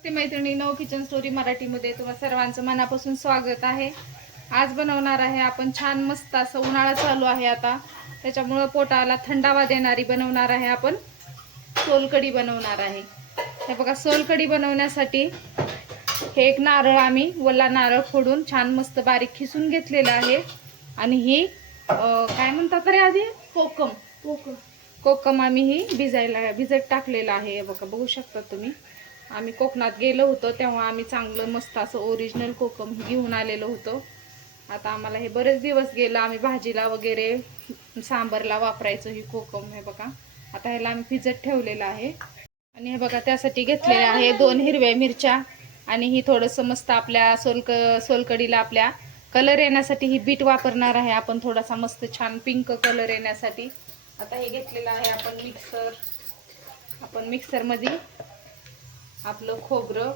नमस्ते मैत्रिणी no kitchen story मराठीमध्ये तुम्हा सर्वांचं मनापासून स्वागत आहे. आज बनवणार आहे आपण छान मस्त असं उन्हाळा चालू आहे आता. त्याच्यामुळं पोटाला थंडावा देणारी बनवणार आहे आपण. सोलकढी बनवणार आहे. हे बघा सोलकढी बनवण्यासाठी हे एक नारळ आम्ही वल्ला नारळ फोडून छान मस्त बारीक खिसून घेतलेलं आहे. आणि ही काय म्हणतात रे आधी? कोकम. पोकळ कोकम आम्ही ही भिजायला भिजत टाकलेलं आहे. बघा बघू शकता तुम्ही. आम्ही कोकणात गेलो होतो तेव्हा आम्ही चांगलं मस्त असं ओरिजिनल कोकम घेऊन आलेलो होतो. आता आम्हाला हे बरेच दिवस गेलं आम्ही भाजीला वगैरे सांबरला वापरायचं ही कोकम हे बघा. आता ह्याला आम्ही भिजत ठेवलेलं आहे. आणि हे बघा त्यासाठी घेतलेले आहे दोन हिरव्या मिरच्या. आणि ही थोडंसं मस्त आपल्या सोलक सोलकडीला आपल्या कलर येण्यासाठी ही बीट वापरणार आहे. आपण थोडासा मस्त छान पिंक कलर येण्यासाठी. आता हे घेतलेलं आहे आपण मिक्सर आपण मिक्सरमध्ये आपलं खोबरं.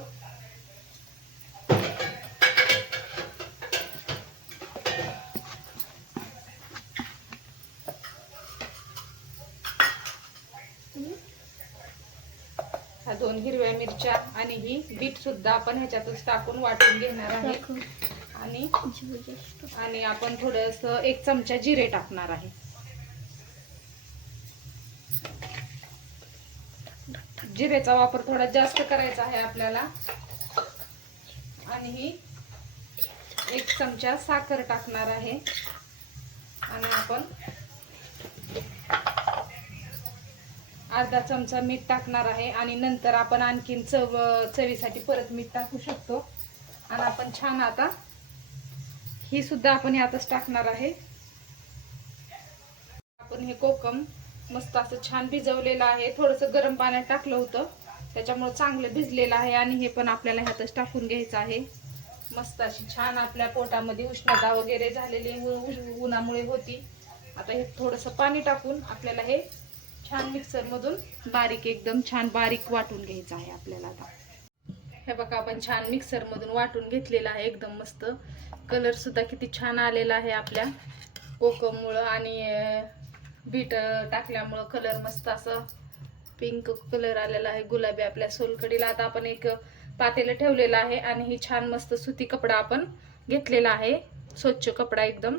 ह्या दोन हिरव्या मिरच्या आणि ही बीट सुद्धा आपण ह्याच्यातच टाकून वाटून घेणार आहे. आणि आणि आपण थोडस एक चमचा जिरे टाकणार आहे. जिरेचा वापर थोडा जास्त करायचा आहे आपल्याला. आणि ही एक चमचा साखर टाकणार आहे. आणि आपण अर्धा चमचा मीठ टाकणार आहे. आणि नंतर आपण आणखीन चव चवीसाठी परत मीठ टाकू शकतो. आणि आपण छान आता ही सुद्धा आपण यातच टाकणार आहे. आपण हे कोकम मस्त असं छान भिजवलेलं आहे. थोडंसं गरम पाण्यात टाकलं होतं. त्याच्यामुळं चांगलं भिजलेलं आहे आणि हे पण आपल्याला ह्यातच टाकून घ्यायचं आहे. मस्त अशी छान आपल्या पोटामध्ये उष्णता वगैरे झालेली उन्हामुळे होती. आता हे थोडंसं पाणी टाकून आपल्याला हे छान मिक्सरमधून बारीक एकदम छान बारीक वाटून घ्यायचं आहे आपल्याला आता. हे बघा आपण छान मिक्सरमधून वाटून घेतलेलं आहे. एकदम मस्त. कलरसुद्धा किती छान आलेला आहे आपल्या कोकममुळं आणि बीट टाकल्यामुळं कलर मस्त असं पिंक कलर आलेला आहे. गुलाबी आपल्या सोलकडीला. आता आपण एक पातेलं ठेवलेलं आहे आणि ही छान मस्त सुती कपडा आपण घेतलेला आहे. स्वच्छ कपडा एकदम.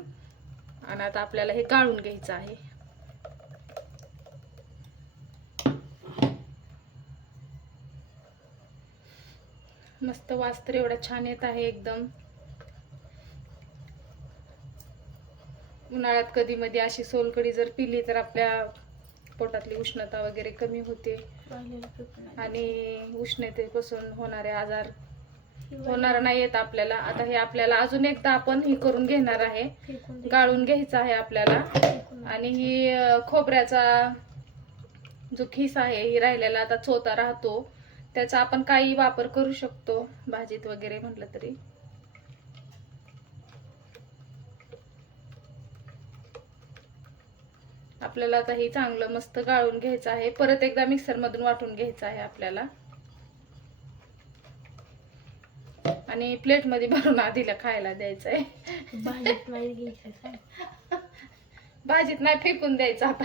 आणि आता आपल्याला हे गाळून घ्यायचं आहे. मस्त वास्त्र एवढा छान येत आहे एकदम. उन्हाळ्यात कधी मध्ये अशी सोलकडी जर पिली तर आपल्या पोटातली उष्णता वगैरे कमी होते. आणि उष्णतेपासून होणारे आजार होणार नाही येत आपल्याला. आता हे आपल्याला अजून एकदा आपण हे करून घेणार आहे. गाळून घ्यायचं आहे आपल्याला. आणि ही खोबऱ्याचा जो खिस आहे ही राहिलेला आता चोता राहतो. त्याचा आपण काही वापर करू शकतो भाजीत वगैरे म्हटलं तरी. आपल्याला आता हे चांगलं मस्त गाळून घ्यायचं आहे. परत एकदा मिक्सर मधून वाटून घ्यायचं आहे आपल्याला. आणि प्लेटमध्ये भरून आधीला खायला द्यायचं आहे. भाजीत नाही फेकून द्यायचं आता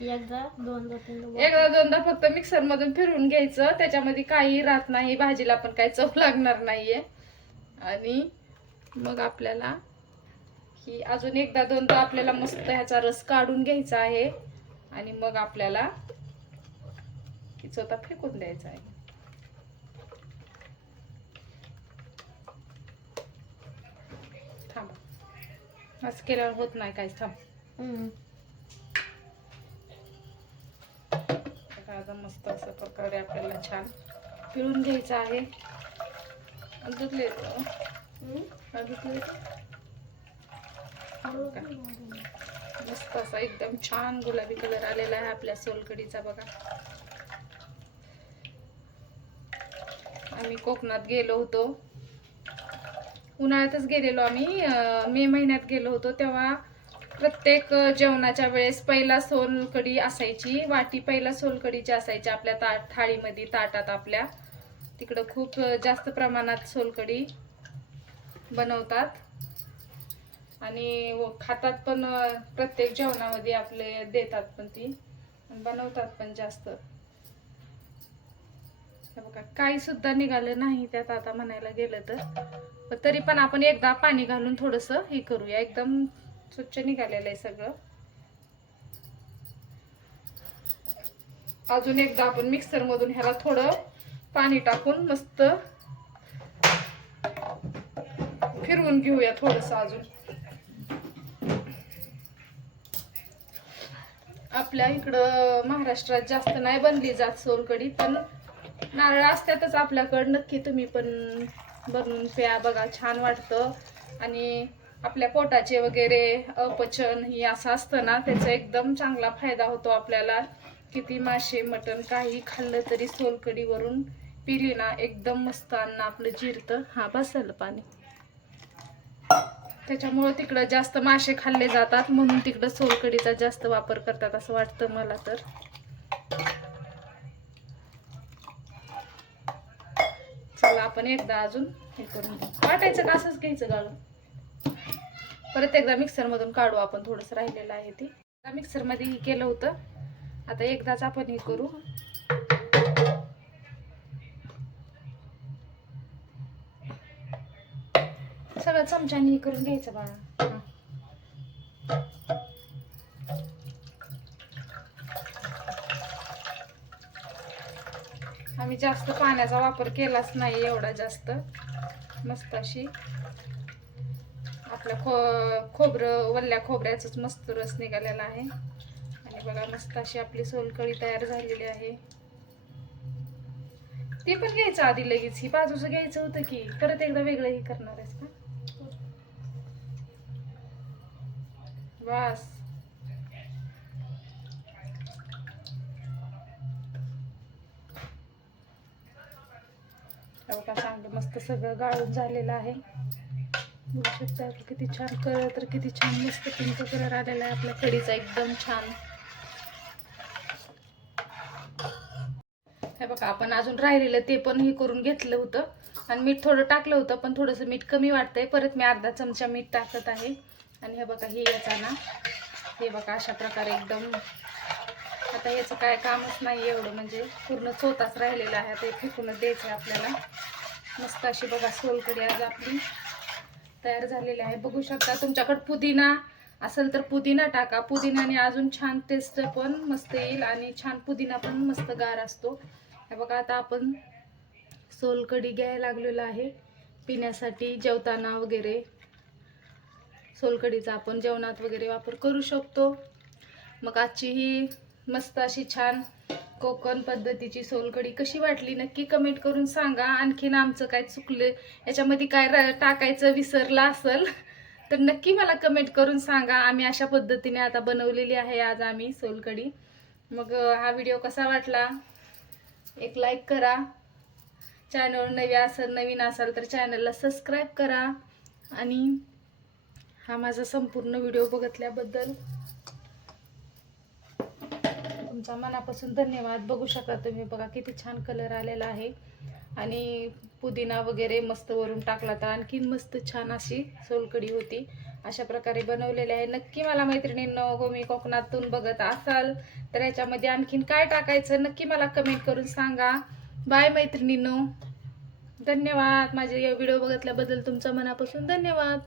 एकदा दोनदा तीनदा एकदा दोनदा फक्त मिक्सर मधून फिरून घ्यायचं. त्याच्यामध्ये काही राहत नाही. भाजीला पण काही चव लागणार नाहीये. आणि मग आपल्याला ही अजून एकदा दोनदा आपल्याला मस्त ह्याचा रस काढून घ्यायचा आहे. आणि मग आपल्याला चोथा फेकून द्यायचा आहे. थांबा. असं केल्यावर होत नाही काहीच. थांब. आता मस्त असं प्रकारे आपल्याला छान पिळून घ्यायचं आहे. आणि बघा मस्त असा एकदम छान गुलाबी कलर आलेला आहे आपल्या सोलकडीचा बघा. आम्ही कोकणात गेलो होतो. उन्हाळ्यातच गेलेलो आम्ही. मे महिन्यात गेलो होतो तेव्हा प्रत्येक जेवणाच्या वेळेस पहिला सोलकडी असायची. वाटी पहिला सोलकडीची असायची आपल्या ताट थाळीमध्ये ताटात आपल्या. तिकडं खूप जास्त प्रमाणात सोलकडी बनवतात. आणि व खातात पण प्रत्येक जेवणामध्ये आपले देतात पण ती. बनवतात पण जास्त. बघा काही सुद्धा निघालं नाही त्यात आता म्हणायला गेलं तर. तरी पण आपण एकदा पाणी घालून थोडस हे करूया. एकदम स्वच्छ निघालेलं आहे सगळं. अजून एकदा आपण मिक्सर मधून ह्याला थोडं पाणी टाकून मस्त फिरवून घेऊया थोडस अजून. आपल्या इकडं महाराष्ट्रात जास्त नाही बनली जात सोलकडी पण नारळ असतातच आपल्याकडं. नक्की तुम्ही पण बनवून प्या बघा छान वाटतं. आणि आपल्या पोटाचे वगैरे अपचन हे असं असतं ना त्याचा एकदम चांगला फायदा होतो आपल्याला. किती मासे मटण काही खाल्लं तरी सोलकडीवरून पिली ना एकदम मस्त अन्न आपलं जिरतं. हा बसायला पाणी. त्याच्यामुळं तिकडं जास्त मासे खाल्ले जातात म्हणून तिकडं सोलकडीचा जास्त वापर करतात असं वाटतं मला तर. चला आपण एकदा अजून हे करून वाटायचं का असंच घ्यायचं गाळून परत एकदा मिक्सर मधून काढू आपण थोडस राहिलेलं आहे ते. मिक्सरमध्ये हे केलं होतं. आता एकदाच आपण हे करू. सगळं चमच्याने करून घ्यायचं बाळा. आम्ही जास्त पाण्याचा वापर केलाच नाही एवढा जास्त. मस्त अशी आपलं खो खोबरं वल्ल्या खोबऱ्याचंच मस्त रस निघालेला आहे. आणि बघा मस्त अशी आपली सोलकळी तयार झालेली आहे. ते पण घ्यायचं आधी लगेच. ही बाजूचं घ्यायचं होतं की परत एकदा वेगळं हे करणार आहेस का? बस का चांगलं मस्त सगळं गाळून झालेलं आहे. बघू शकता किती छान कलर तर किती छान मस्त पिंक कलर आलेला आहे आपल्या कडीचा एकदम छान. हे बघा आपण अजून राहिलेलं ते पण हे करून घेतलं होतं. आणि मीठ थोडं टाकलं होतं पण थोडंसं मीठ कमी वाटतंय. परत मी अर्धा चमचा मीठ टाकत आहे. आणि हे बघा हे याचा ना हे बघा अशा प्रकारे एकदम आता याचं काय कामच नाही एवढं म्हणजे पूर्ण चोताच राहिलेला आहे आता हे फेकूनच द्यायचं आहे आपल्याला. मस्त अशी बघा सोलकडी आज आपली तयार झालेली आहे. बघू शकता तुमच्याकडे पुदिना असेल तर पुदिना टाका. पुदिनाने अजून छान टेस्ट पण मस्त येईल आणि छान पुदिना पण मस्त गार असतो. हे बघा आता आपण सोलकडी घ्यायला लागलेलो आहे पिण्यासाठी जेवताना वगैरे. सोलकडीचा आपण जेवणात वगैरे वापर करू शकतो. मग आजची ही मस्त अशी छान कोकण पद्धतीची सोलकढी कशी वाटली नक्की कमेंट करून सांगा. आणखीन आमचं काय चुकलं याच्यामध्ये काय रा- टाकायचं विसरलं असेल तर नक्की मला कमेंट करून सांगा. आम्ही अशा पद्धतीने आता बनवलेली आहे आज आम्ही सोलकढी. मग हा व्हिडिओ कसा वाटला? एक लाईक करा. चॅनल नवी असेल नवीन असाल तर चॅनलला सबस्क्राईब करा. आणि हा माझा संपूर्ण व्हिडिओ बघितल्याबद्दल तुमचा मनापासून धन्यवाद. बघू शकता तुम्ही बघा किती छान कलर आलेला आहे. आणि पुदिना वगैरे मस्त वरून टाकला तर आणखीन मस्त छान अशी सोलकडी होती. अशा प्रकारे बनवलेली आहे. नक्की मला मैत्रिणींनो हो मी कोकणातून बघत असाल तर याच्यामध्ये आणखीन काय टाकायचं नक्की मला कमेंट करून सांगा. बाय मैत्रिणींनो. धन्यवाद. माझे व्हिडिओ बघितल्याबद्दल तुमचा मनापासून धन्यवाद.